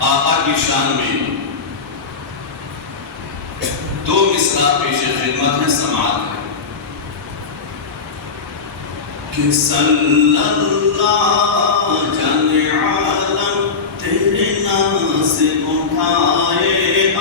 آقا کی شان میں دو مصرع پیش خدمت ہے، سماعت ہے کہ صلی اللہ جانے عالم تیرے نام سے اٹھائے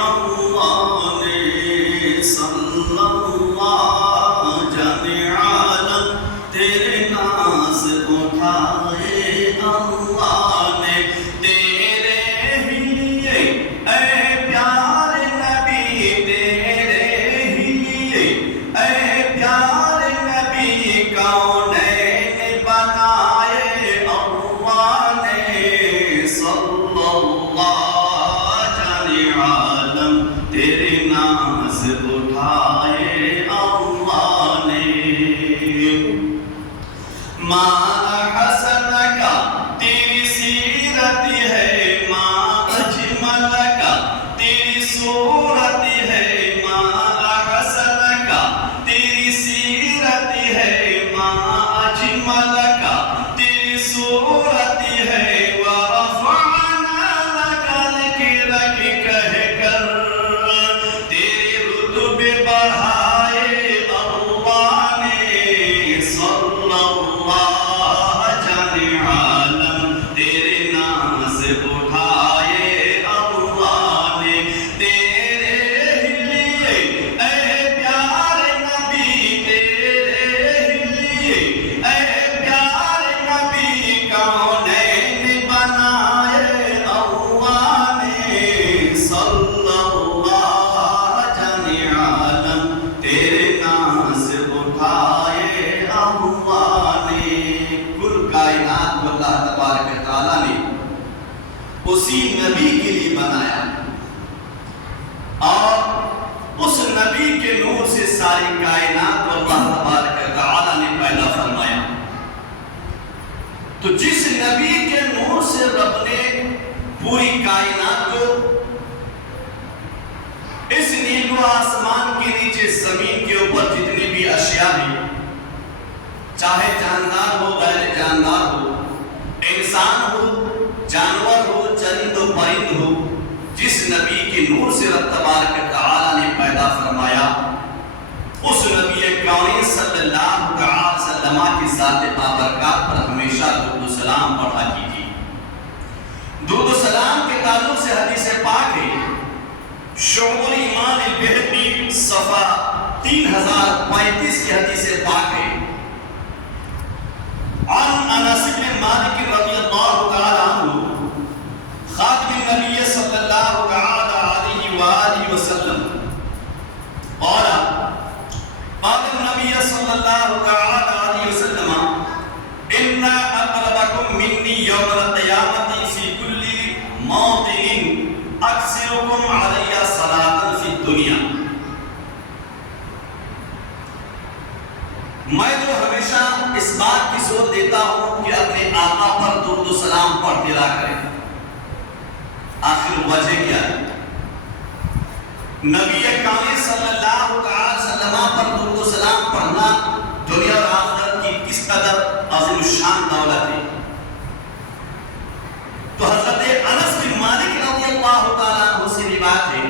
اللہ نے، صلی اللہ جانے عالم تیرے نام سے اٹھائے اللہ نے، تیرے ہی لیے اے پیارے نبی، تیرے ہی لیے اے پیارے نبی کونین بنائے اللہ نے، صلی اللہ جانے عالم تیرے نام سے اٹھائے اللہ نے۔ ماں حسن کا تیری سیرت ہے، ماں اجمل کا تیری صورت ہے، ماں حسن کا تیری سیرت ہے، ماں اجمل کا تیری صورت ہے، ورفعنا لک ذکرک کہہ کر تیرے رتبے بڑھائے اللہ نے، صلی اللہ جانے عالم تیرے نام سے اٹھائے اللہ نے، تیرے ہی لیے اے پیارے نبی، تیرے ہی لیے اے پیارے نبی کونین بنائے اللہ نے، صلی اللہ جانے عالم تیرے نام سے اٹھائے اللہ نے۔ کل کائنات کو اللہ تبارک و تعالیٰ نے اسی نبی کے لیے بنایا اور اس نبی کے نور سے ساری کائنات کو اللہ تبارک و تعالیٰ نے پیدا فرمایا۔ تو جس نبی کے نور سے رب نے پوری کائنات کو، اس نیل و آسمان کے نیچے زمین کے اوپر جتنی بھی اشیاء ہیں، چاہے جاندار ہو غیر جاندار ہو، انسان ہو جانور ہو چرند و پرند ہو، جس نبی کے نور سے رب تبارک و تعالیٰ نے پیدا فرمایا، اس نبی کونین صلی اللہ علیہ وسلم کی ذات بابرکات پر ہمیشہ درود و سلام پڑھا کیجیے۔ درود و سلام کے تعلق سے حدیث پاک ہے، شعب الایمان البیہقی صفحہ 3035 کی حدیث پاک ہے، عن انس بن مالک رضی اللہ تعالی عنہ خاتم النبی صلی اللہ علیہ وآلہ وسلم قال قال النبي صلى الله عليه وسلم إن أقربكم مني يوم القيامة في كل موطن أكثركم علي صلاة في الدنيا۔ میں جو ہمیشہ اس بات کی زور دیتا ہوں کہ اپنے آقا پر درود و سلام پڑھتے رہا کریں، آخر وجہ کیا ہے؟ نبی کامل صلی اللہ علیہ وسلم پر درود و سلام پڑھنا دنیا اور آخرت کی کس قدر عظیم الشان دولت ہے۔ تو حضرت انس بن مالک رضی اللہ تعالیٰ عنہ سے روایت ہے،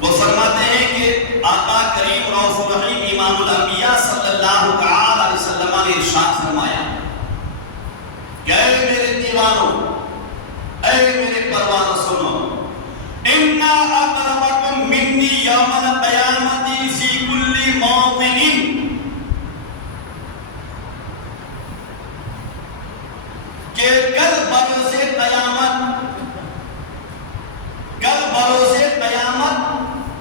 وہ فرماتے ہیں کہ آقا کریم رؤوف الرحیم امام الانبیاء صلی اللہ علیہ وسلم نے ارشاد فرمایا کہ اے میرے دیوانوں، اے میرے پروانوں سنو، اِنَّا أَقْرَبَكُمْ مِنِّي يَوْمَ الْقِيَامَةِ فِي كُلِّ مَوْطِنٍ، کہ کل بروز قیامت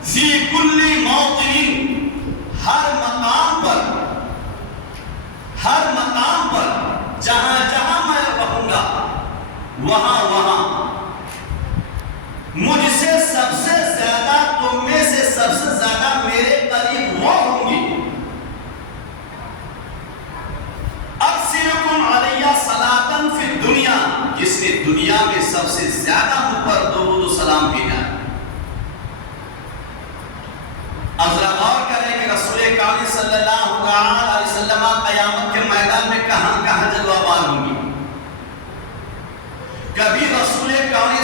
فی کل موطن، ہر مقام پر جہاں جہاں میں رہوں گا وہاں مجھ سے سب سے زیادہ، تم میں سے سب سے زیادہ میرے قریب وہ ہوں گی، اکثرکم علیہ صلاۃ فی الدنیا، جس نے دنیا میں سب سے زیادہ مجھ پر درود و سلام بھیجا۔ اب ذرا غور کریں کہ رسول کریم صلی اللہ علیہ وسلم قیامت کے میدان میں کہاں کہاں جلوہ بار ہوں گی۔ کبھی رسول کریم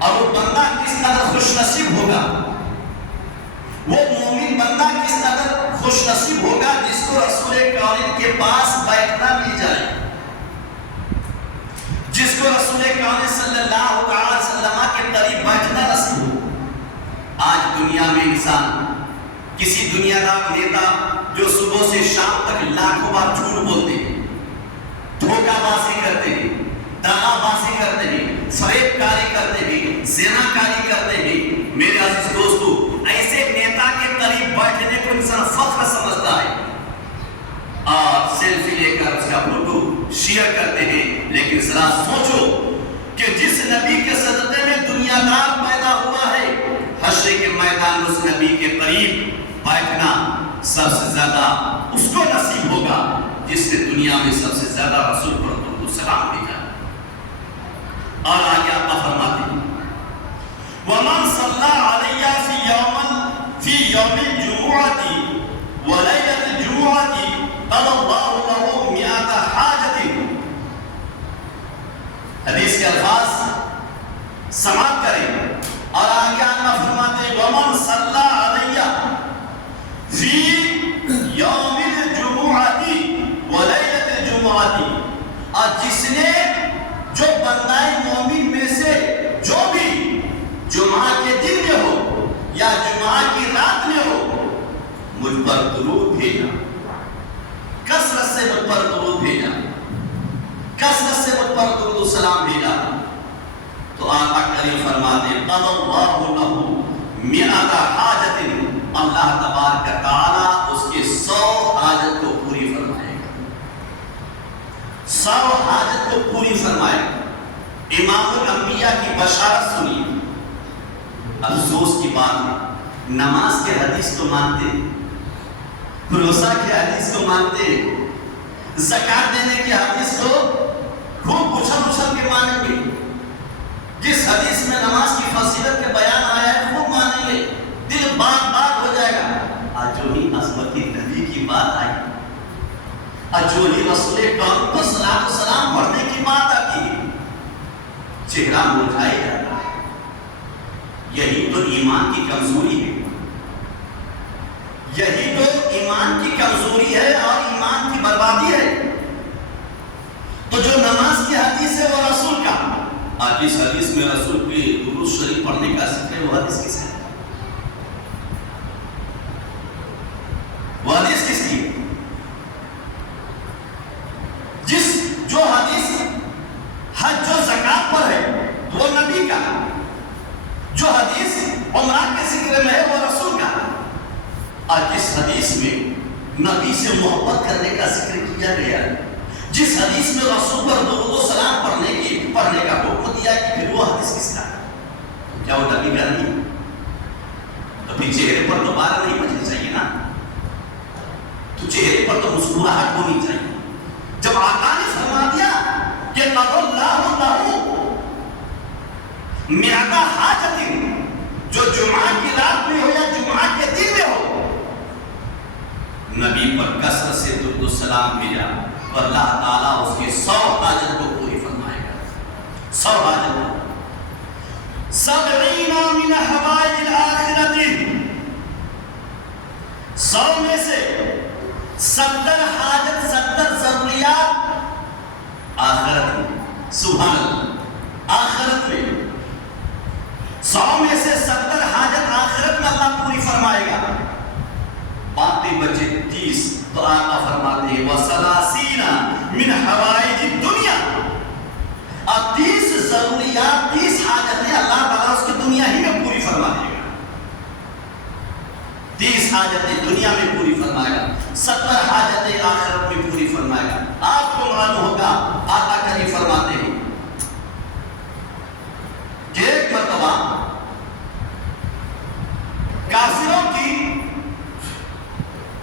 اور وہ بندہ کس قدر خوش نصیب ہوگا، وہ مومن بندہ کس قدر خوش نصیب ہوگا جس کو رسول کائنات کے پاس بیٹھنا مل جائے، جس کو رسول کائنات صلی اللہ علیہ وسلم کے قریب بیٹھنا نصیب ہو۔ آج دنیا میں انسان کسی دنیا دار نیتا جو صبح سے شام تک لاکھوں بار جھوٹ بولتے ہیں، دھوکہ بازی کرتے ہیں، دغا بازی کرتے ہیں، فریب کاری کرتے ہیں، زنا کاری کرتے ہیں، میرے عزیز دوستو ایسے نیتا کے قریب بیٹھنے کو انسان فخر سمجھتا ہے اور سیلفی لے کر اس کا فوٹو شیئر کرتے ہیں، لیکن ذرا سوچو کہ جس نبی کے صدقے میں دنیا دار پیدا ہوا ہے، حشر کے میدان اس نبی کے قریب بیٹھنا سب سے زیادہ اس کو نصیب ہوگا جس نے دنیا میں سب سے زیادہ رسول پر درود و سلام بھیجا۔ اور آگے اللہ فرماتے ہیں وَمَنْ صَلَّى عَلَيَّ فِي يَوْمِ الْجُمُعَةِ وَلَيْلَةِ الْجُمُعَةِ قَضَى اللَّهُ لَهُ مِئَةَ حَاجَةٍ۔ حدیث کے الفاظ سماعت کریں اور آگے اللہ فرماتے ہیں وَمَنْ صَلَّى عَلَيَّ فِي يَوْمِ الْجُمُعَةِ وَلَيْلَةِ الْجُمُعَةِ، اور جس نے جو بندہ مومن میں سے جو بھی جمعہ کے دن میں ہو یا جمعہ کی رات میں ہو مجھ پر درود بھیجا، کثرت سے مجھ پر درود بھیجا، کثرت سے مجھ پر درود و سلام بھیجا، تو آقا کریم فرماتے ہیں قَضَى اللَّهُ لَهُ مِئَةَ حَاجَةٍ، اللہ تبارک تعالیٰ اس کے 100 حاجت کو پوری فرمائے گا، 100 حاجت کو پوری فرمائے گا۔ امام الانبیاء کی بشارت سنی، افسوس کی بات ہے نماز کے حدیث کو مانتے، روزہ کے حدیث کو مانتے، زکات دینے کی حدیث کو خوب اچھل اچھل کے مانیں گے، جس حدیث میں نماز کی فضیلت کے بیان آیا ہے خوب مانیں گے، دل باغ باغ ہو جائے گا۔ آج جو ہی عظمت نبی کی بات آئی، آج جو ہی رسول کائنات پر صلاۃ و سلام پڑھنے کی بات آتی ہے، چہرہ مرجھائے جاتا ہے۔ یہی تو ایمان کی کمزوری ہے، یہی تو ایمان کی کمزوری ہے اور ایمان کی بربادی ہے۔ تو جو نماز کی حدیث ہے وہ رسول کا، آج اس حدیث میں رسول کی درود شریف پڑھنے کا ذکر ہے، وہ حدیث کس ہے؟ وہ حدیث کس کی؟ جو حدیث حج و زکات پر ہے وہ نبی کا، جو حدیث عمرہ کے ذکر میں ہے وہ رسول کا۔ اور جس حدیث میں نبی سے محبت کرنے کا ذکر کیا گیا، جس حدیث میں رسول پر درود و سلام پڑھنے کا حکم دیا کہ پھر وہ حدیث کس کا؟ کیا وہ نبی کا نہیں؟ تو پھر چہرے پر دوبارہ نہیں بچنی چاہیے نا، تو چہرے پر تو مسکراہٹ ہونی چاہیے۔ جب آقا نے فرما دیا کہ قَضَى اللَّهُ لَهُ مِئَةَ حَاجَةٍ، جو جمعہ کی رات میں ہو یا جمعہ کے دن میں ہو، نبی پر کثرت سے درود و سلام بھیجا اور اللہ تعالیٰ اس کی 100 حاجت کو پوری فرمائے گا، 100 حاجت کو۔ سَبْعِينَ مِنْ حَوَائِجِ الْآخِرَةِ، 100 میں سے 70 حاجت، 70 ضروریات آخرت میں، سبحان اللہ، آخرت میں 100 میں سے 70 حاجت آخرت میں اللہ پوری فرمائے گا، باقی بچے 30 تو آقا فرماتے ہیں وَثَلَاثِينَ مِنْ حَوَائِجِ الدُّنْيَا، اور 30 ضروریات، 30 حاجتیں اللہ تعالیٰ اس کی دنیا ہی میں پوری فرما دے گا، 30 حاجتیں دنیا میں پوری فرمائے گا، 70 حاجتیں آخرت میں پوری فرمائے گا۔ آپ کو معلوم ہوگا آقا کریم فرماتے ہیں کہ ایک مرتبہ کافروں کی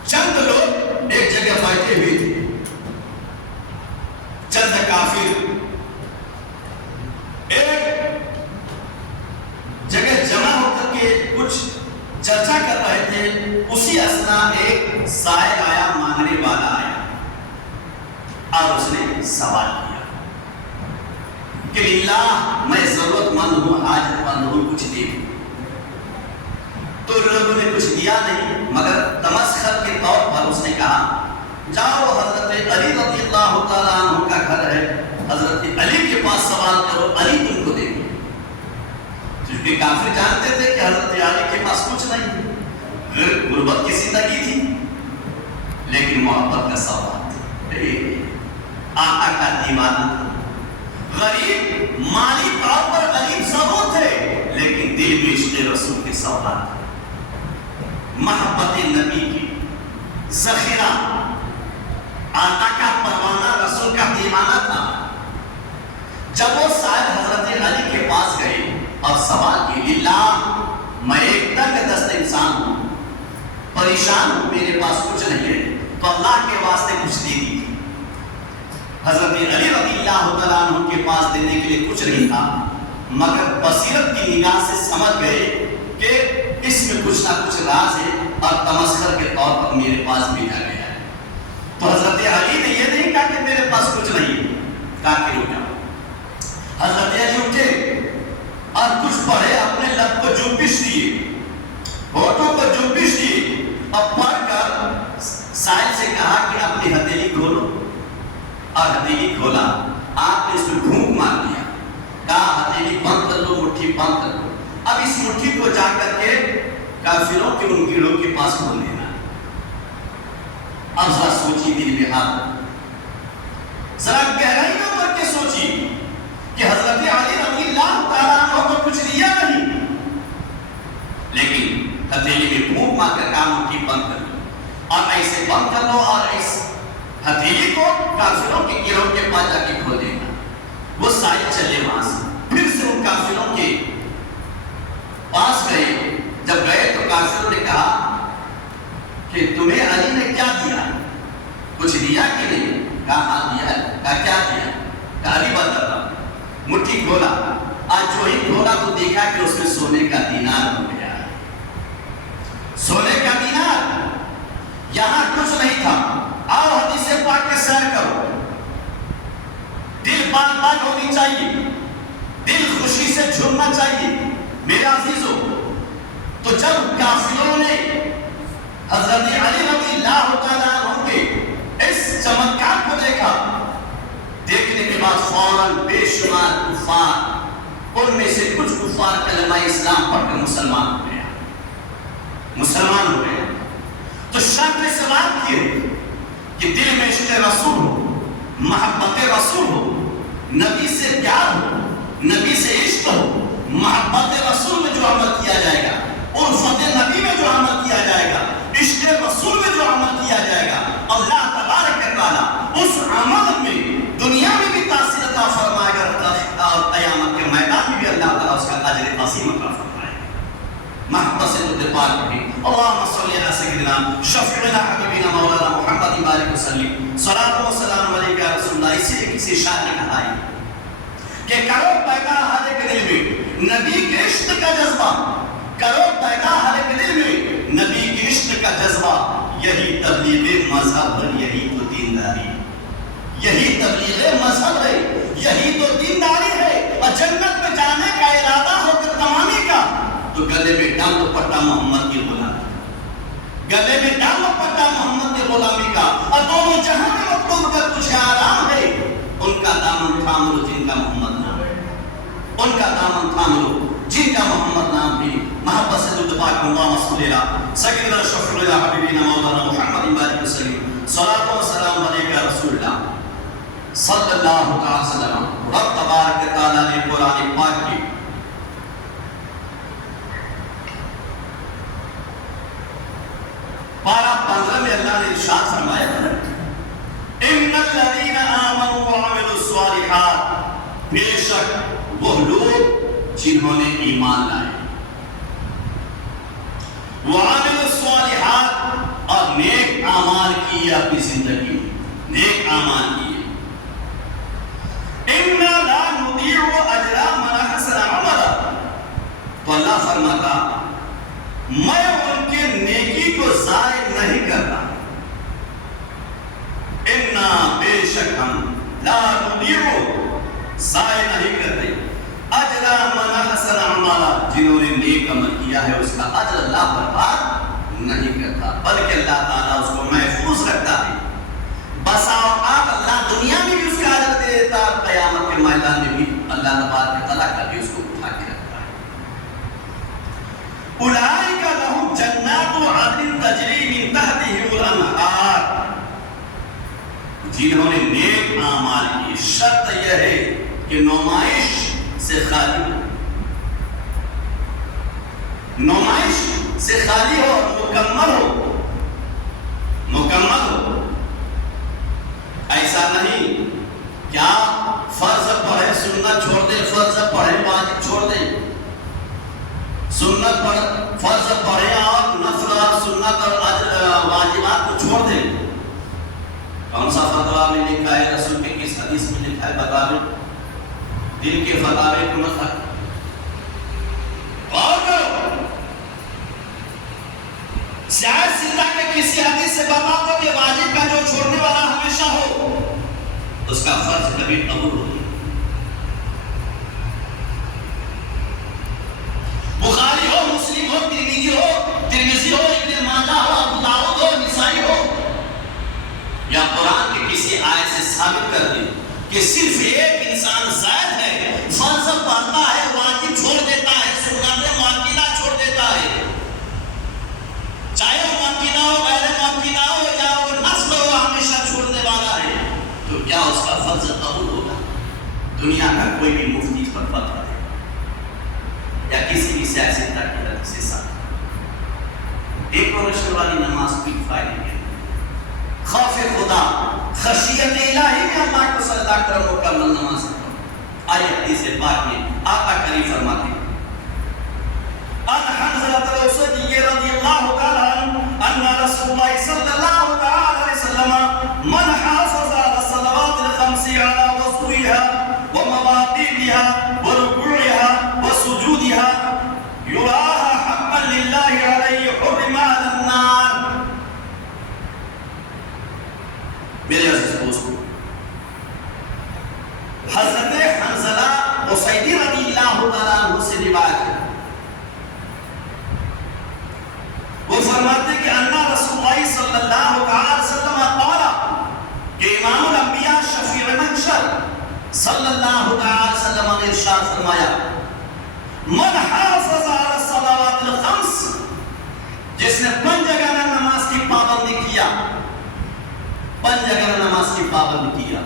چند لوگ ایک جگہ بیٹھے ہوئے تھے، چند کافر ایک جگہ جمع ہو کر کے کچھ چرچا کر رہے تھے، اسی اثنا ایک سائل آیا، مانگنے والا آیا اور اس نے سوال کیا کہ اللہ میں ضرورت مند ہوں، حاجت مند ہوں، کچھ دے۔ تو لوگوں نے کچھ دیا نہیں، مگر تمسخر کے طور پر اس نے کہا جاؤ حضرت علی رضی اللہ تعالیٰ عنہ کا گھر ہے، حضرت علی کے پاس سوال کرو، علی تم کو دیں گے۔ کیونکہ کافر جانتے تھے کہ حضرت علی کے پاس کچھ نہیں، غربت کی زندگی تھی، لیکن محبت کا سوال تھا، آقا کا دیوانہ تھا، غریب مالی طور پر غریب ضرور تھے، لیکن دل میں عشق رسول کے سوال تھا، محبت نبی کی ذخیرہ، آقا کا پروانہ، رسول کا دیوانہ تھا۔ جب وہ صاحب حضرت علی کے پاس گئے اور سوال کی للہ میں ایک تنگ دست انسان ہوں، پریشان ہوں، میرے پاس کچھ نہیں ہے، تو اللہ کے واسطے کچھ دے دی۔ حضرت علی رضی اللہ تعالیٰ عنہ کے پاس دینے کے لیے کچھ نہیں تھا، مگر بصیرت کی نگاہ سے سمجھ گئے کہ اس میں کچھ نہ کچھ راز ہے اور تمسخر کے طور پر میرے پاس بھیجا گیا ہے۔ تو حضرت علی نے یہ نہیں کہا کہ میرے پاس کچھ نہیں ہے، کہا کہ رک جاؤ۔ حضرت علی اٹھے اور کچھ پڑھے، اپنے لب کو جنبش دیے، ہونٹوں کو جنبش دیے، اور پڑھ کر سائل سے کہا کہ اپنی ہتھیلی کھولو، اور ہتھیلی کھولا، آپ نے اس میں گھونک مار دیا، کہا ہتھیلی بند کر لو، مٹھی بند کر لو، اب اس مٹھی کو جا کر کے کافروں کے ان کیڑوں کے پاس کھول دینا۔ اب ذرا سوچی دل میں ہاتھ، ذرا گہرائی میں اتر کے سوچی کہ حضرت علی رضی اللہ تعالیٰ عنہ کو کچھ دیا نہیں، لیکن ہتھیلی میں پھونک مار کر کام مٹھی بند کر لو، اور ایسے بند کر لو، اور اس ہتھیلی کو کافروں کے گروہ کے پاس جا کے کھول دینا۔ وہ سائل چلے وہاں سے، پھر سے ان کافروں کے پاس گئے۔ جب گئے تو کافروں نے کہا کہ تمہیں علی نے کیا دیا، کچھ دیا کہ نہیں؟ کہا ہاں دیا۔ کہا کیا دیا؟ کہا علی بتا رہا۔ مٹھی کھولا، آج جو ہی کھولا تو دیکھا کہ اس میں سونے کا دینار ہو گیا، سونے کا دینار، یہاں کچھ نہیں تھا۔ آؤ حدیث پاک کے سیر کرو، دل باغ باغ ہونی چاہیے، دل خوشی سے جھومنا چاہیے میرے عزیزوں۔ تو جب کافروں نے حضرت علی رضی اللہ تعالیٰ عنہ کے اس چمتکار کو دیکھا، دیکھنے کے بعد فوراً بے شمار کفار، ان میں سے کچھ کفار کلمہ اسلام پڑھ کر مسلمان ہو گیا، مسلمان ہو گیا۔ تو شرط سے بات کیے کہ دل میں عشق رسول ہو، محبت رسول ہو، نبی سے پیار ہو، نبی سے عشق ہو، محبت رسول میں جو عمل کیا جائے گا، الفت نبی میں جو عمل کیا جائے گا، عشق رسول میں جو عمل کیا جائے گا، اللہ تبارک و تعالیٰ اس عمل میں دنیا میں بھی تاثیر عطا فرمائے گا، اور قیامت کے میدان میں بھی اللہ تعالیٰ اس کا اجر عظیم عطا فرمائے گا۔ محبت سے درود پاک پڑھیں، اللہم صلی علی سیدنا شفیعنا حبیبنا مولانا محمد بارک وسلم، صلاۃ و سلام علیک یا رسول اللہ۔ اسی لیے کسی شاعر نے کہا ہے کہ کرو پیدا ہر ایک دل میں نبی کے عشق کا جذبہ، کرو پیدا ہر ایک دل میں نبی کے عشق کا جذبہ، یہی تبلیغ مذہب ہے، یہی تو دینداری، یہی تبلیغ مذہب ہے، یہی تو دینداری ہے۔ اور جنت میں جانے کا ارادہ ہو کر تمامی کا، تو گلے میں ڈال دوپٹہ محمد کی غلامی، گلے میں ڈال دوپٹہ محمد کی غلامی کا، اور دونوں جہاں میں مطلوب کا کچھ آرام ہے، ان کا دامن تھام لو جن کا محمد نام ہے، ان کا دامن تھام لو جن کا محمد نام بھی۔ محبت سے درود پاک اللہم صلی علی سیدنا شفیعنا حبیبنا مولانا محمد بارک وسلم، صلاۃ و سلام علیک یا رسول اللہ صلی اللہ تعالی وسلم۔ رب تبارک و تعالیٰ نے قرآن پاک کی پارہ 15 میں اللہ نے ارشاد فرمایا ہے ان الذین آمنوا وعملوا الصالحات، بے شک وہ لوگ جنہوں نے ایمان لائے، وعملوا الصالحات، اور نیک اعمال کیے، اپنی زندگی میں نیک اعمال کیے۔ انا لا نضيع اجر من احسن عملا، تو اللہ فرماتا میں ان کے نیکی کو ضائع نہیں کرتا۔ انا بے شک ہم لا نضيع ضائع نہیں کرتے. اجر من احسن اعمالا، جنہوں نے نیک عمل کیا ہے اس کا اجر اللہ برباد نہیں کرتا بلکہ اللہ تعالیٰ اس کو محفوظ رکھتا ہے. بسا اوقات اللہ دنیا میں بھی اس کا اجر دے دیتا ہے، قیامت کے میدان میں بھی اللہ تبارک تعالیٰ کا بھی اس کو اٹھا کے رکھتا ہے. اولئک لهم جنات عدن تجری من تحتهم الانہار، جنہوں نے نیک اعمال کی شرط یہ ہے کہ نمائش سے خالی ہو، نمائش سے خالی ہو اور مکمل ہو، مکمل ہو. ایسا نہیں کیا فرض پڑھے سنت چھوڑ دے، فرض پڑھے واجب چھوڑ دے، سنت پڑھ فرض پڑھے اور نفل اور سنت اور واجبات کو چھوڑ دے. کون سا فتویٰ میں لکھا ہے، رسول کے کس حدیث میں لکھا ہے بتا دیں. دل کے فتاوے کو مت غور کرو. شاید سیدھا کے کسی حدیث سے بتا دو کہ واجب کا جو چھوڑنے والا ہمیشہ ہو اس کا فرض کبھی قبول ہوگی. بخاری ہو، مسلم ہو، ترمذی ہو، ابن ماجہ ہو، ابو داؤد ہو، نسائی ہو، یا قرآن کے کسی آیت سے ثابت کر دیں کہ صرف ایک انسان زائد ہے، فرض پڑھتا ہے، واجب چھوڑ دیتا ہے، سنت مؤکدہ چھوڑ دیتا ہے، چاہے وہ مؤکدہ ہو، غیر مؤکدہ ہو یا وہ نفل ہو، ہمیشہ چھوڑنے والا ہے، تو کیا اس کا فرض قبول ہوگا؟ دنیا کا کوئی بھی مفتی اس پر فتویٰ دے یا کسی بھی سیاستدان کی طرف سے ساتھ ڈیکوریشن والی نماز کوئی فائدہ نہیں. خوف خدا، خشیت الہی میں اللہ کو سجدہ کرو، مکمل نماز پڑھو. آیت حدیث پاک میں آقا کریم فرماتے ہیں ان حنظلۃ الاسدی رضی اللہ تعالی عنہ ان رسول اللہ صلی اللہ تعالی علیہ وسلم من حافظ على الصلوات الخمس على وضوئها ومواقيتها وركوعها وسجودها يراها حقا لله عليه حرم على النار. میرے عزیز دوستو، حضرت حنظلہ اسیدی رضی اللہ تعالیٰ عنہ سے روایت ہے، وہ فرماتے کہ انا رسول اللہ صلی اللہ علیہ وسلم قال کہ امام الانبیاء شفیع محشر صلی اللہ علیہ وسلم نے ارشاد فرمایا من حافظ علی الصلوات الخمس، جس نے 5 جگہ نماز کی پابندی کیا، 5 جگہ نماز کی پابندی کیا.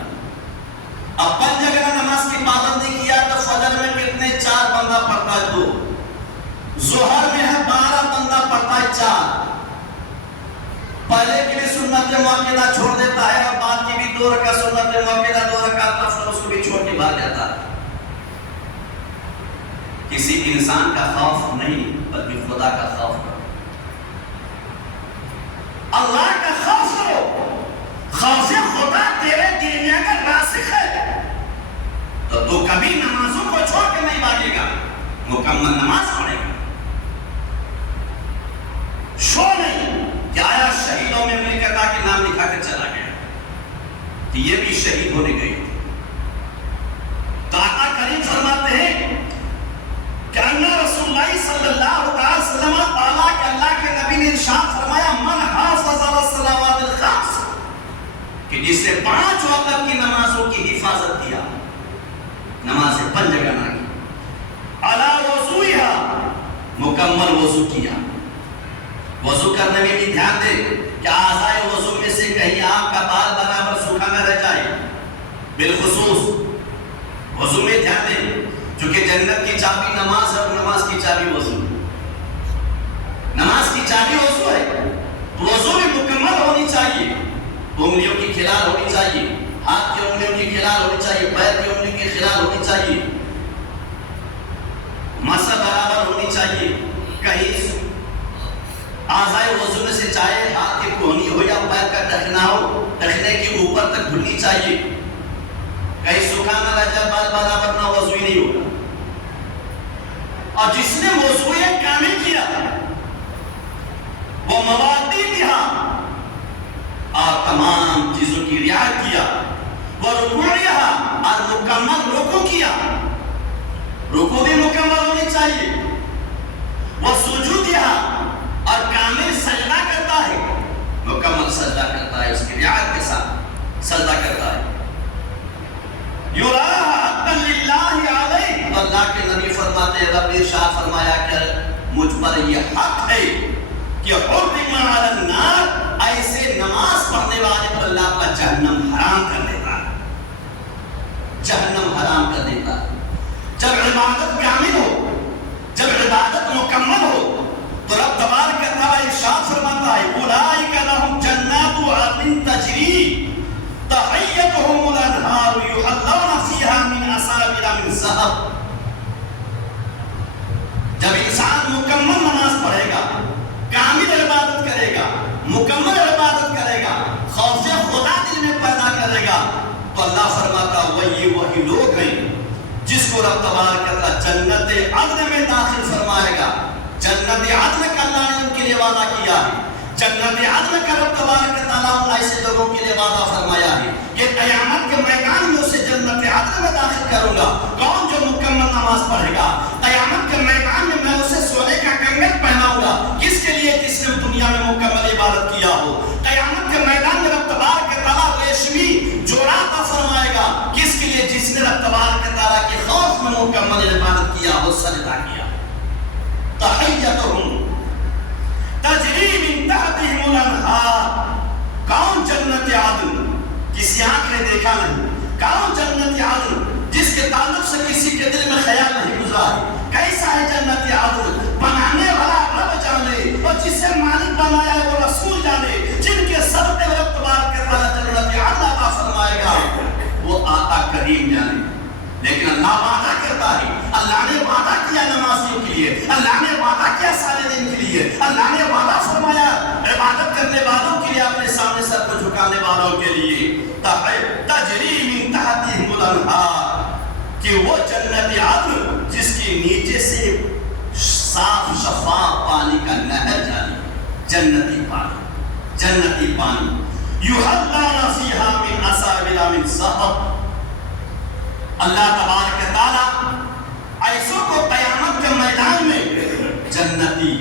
اب 5 جگہ نماز کی پابندی کیا تو فجر میں کتنے 4 بندہ پڑھتا ہے 2، ظہر میں ہے 12 بندہ پڑھتا ہے 4. پہلے کے بھی سنت مؤکدہ چھوڑ دیتا ہے اور بعد کی بھی 2 رکعت سنت مؤکدہ 2 رکعت نفل اس کو بھی چھوڑ کے بھاگ جاتا ہے. کسی انسان کا خوف نہیں بلکہ خدا کا خوف کرو، اللہ کا خوف کرو. خوف خدا تیرے دل میں اگر راسخ ہے تو کبھی نمازوں کو چھوڑ کے نہیں بھاگے گا، مکمل نماز پڑھے گا. شو نہیں کہ آیا شہیدوں میں ملکتا کے نام لکھا کر چلا گیا کہ یہ بھی شہید ہونے گئی. تو آقا کریم فرماتے ہیں کہ ان رسول اللہ صلی اللہ علیہ وسلم تعالیٰ کہ اللہ کے نبی نے ارشاد فرمایا من حافظ علی الصلوات الخمس، کہ جس نے 5 وقت کی نمازوں کی حفاظت کیا، نمازیں 5 جگہ نہ کی، علی وضوئها، مکمل وضو کیا. وضو کرنے میں بھی دھیان دے کہ اعضائے وضو میں سے کہیں آپ کا بال برابر سوکھا نہ رہ جائے. بالخصوص وضو میں دھیان دے، چونکہ جنت کی چابی نماز ہے، نماز کی چابی وضو، نماز کی چابی وضو ہے. وضو بھی مکمل ہونی چاہیے، انگلیوں کی کھلال ہونی چاہیے، ہاتھ کی انگلیوں کی کھلال ہونی چاہیے، پیر کی انگلیوں کی کھلال ہونی چاہیے، مسا برابر ہونی چاہیے. کہیں اعضائے وضو میں سے چاہے ہاتھ کی کوہنی ہو یا پیر کا ٹخنا ہو، ٹخنے کے اوپر تک دھلنی چاہیے. کہیں سوکھا نہ رہ جائے، بال برابر نہ، وضو ہی نہیں ہوگا. اور جس نے وضو کامل کیا وہ مواقع دیا اور تمام چیزوں کی رعایت کیا، وہ رکوع اور مکمل رکوع رکوع بھی مکمل ہونی چاہیے، وہ سجود یہاں اور کامل سجدہ کرتا ہے، مکمل سجدہ کرتا ہے، اس کی رعایت کے ساتھ سجدہ کرتا ہے۔ یراہ حقا للہ علیہ، اللہ کے نبی فرماتے ہیں، رب نے ارشاد فرمایا کہ مجھ پر یہ حق ہے کہ حرم علی النار، ایسے نماز پڑھنے والے پر اللہ کا جہنم حرام کر دیتا ہے، جہنم حرام کر دیتا ہے۔ جب عبادت کامل ہو، جب عبادت مکمل ہو تو رب تبارک و تعالی ارشاد فرماتا ہے اولئک لهم جنات عدن تجری تحیتهم الانہار یحلون فیہا من اساور من ذہب۔ جب انسان مکمل نماز پڑھے گا، کامل عبادت کرے گا، مکمل عبادت کرے گا، خوف خدا دل میں پیدا کرے گا، تو اللہ فرماتا وہی لوگ ہیں جس کو رب تبارک و تعالی جنت عدن میں داخل فرمائے گا۔ جنت عدن کا اللہ نے ان کے لیے وعدہ کیا ہے، جنت عدن کا رب تبارک و تعالی ایسے لوگوں کے لیے وعدہ فرمایا ہے کہ قیامت کے میدان میں اسے جنت عدن میں داخل کروں گا۔ کون؟ جو مکمل نماز پڑھے گا۔ قیامت کے میدان میں میں اسے سونے کا کنگن پہناؤں گا، کس کے لیے؟ جس نے دنیا میں مکمل عبادت کیا ہو۔ قیامت کے میدان میں رب تبارک و تعالی ریشمی جوڑا عطا فرمائے گا، کس کے لیے؟ جس نے رب تبارک و تعالی کے خوف میں مکمل عبادت کیا ہو، سجدہ کیا۔ تحیتهم تجری من تحتهم الانہار۔ کون جنت عدن؟ کسی آنکھ نے دیکھا نہیں۔ کون جنت عدن جس کے تعلق سے کسی کے دل میں خیال نہیں گزرا ہے؟ کیسا ہے جنت عدن؟ بنانے والا رب جانے، اور جسے مالک بنایا ہے وہ رسول جانے، جن کے صدقے رب تبارک و تعالی جنت عدن عطا فرمائے گا، وہ آقا کریم جانے۔ لیکن اللہ وعدہ کرتا ہے، اللہ نے وعدہ کیا نمازیوں کے لیے، اللہ نے وعدہ کیا صالحین کے لیے، اللہ نے وعدہ فرمایا عبادت کرنے والوں کے لیے، اپنے سامنے سر کو جھکانے والوں کے لیے، تجری من تحتہم الانہار، کہ وہ جنت عدن جس کے نیچے سے صاف شفاف پانی کا نہر جاری، جنتی پانی، جنتی پانی، یحلون فیہا من اساور من ذہب۔ اللہ تبارک و تعالی ایسوں کو قیامت کے میدان میں جنتی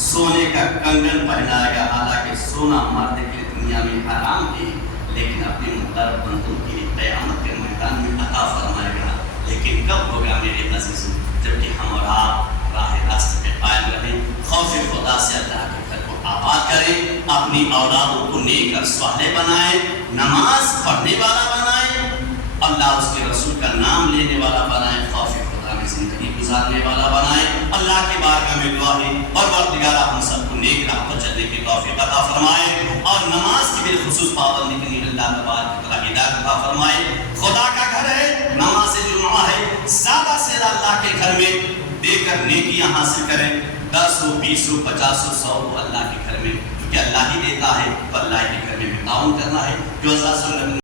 سونے کا کنگن پہنائے گا، حالانکہ سونا مرد کے لیے دنیا میں حرام ہے، لیکن اپنے مقرب بندوں کے لیے قیامت کے میدان میں عطا فرمائے گا۔ لیکن کب ہوگا میرے عزیزوں؟ جبکہ ہم اور آپ راہ راست پہ قائم رہیں، خوف خدا سے اللہ کے گھر کو آباد کریں، اپنی اولادوں کو نیک اور صالح بنائیں، نماز پڑھنے والا بنائیں، اللہ اس کے رسول کا نام لینے والا بنائے، خوف خدا میں زندگی گزارنے والا بنائے۔ اللہ کی بارگاہ میں دعا ہے اور پروردگارہ ہم سب کو نیک راہ پر چلنے کی توفیق عطا فرمائے، اور نماز کی بالخصوص پابندی کے لیے اللہ تبارک و تعالی ہدایت عطا فرمائے۔ خدا کا گھر ہے، نماز جمعہ ہے، زیادہ سے زیادہ اللہ کے گھر میں دے کر نیکیاں حاصل کریں، 10 ہو 20 ہو 50 ہو 100 ہو، اللہ کے گھر میں، کیونکہ اللہ ہی دیتا ہے، تو اللہ کے گھر میں تعاون کرنا ہے۔ جو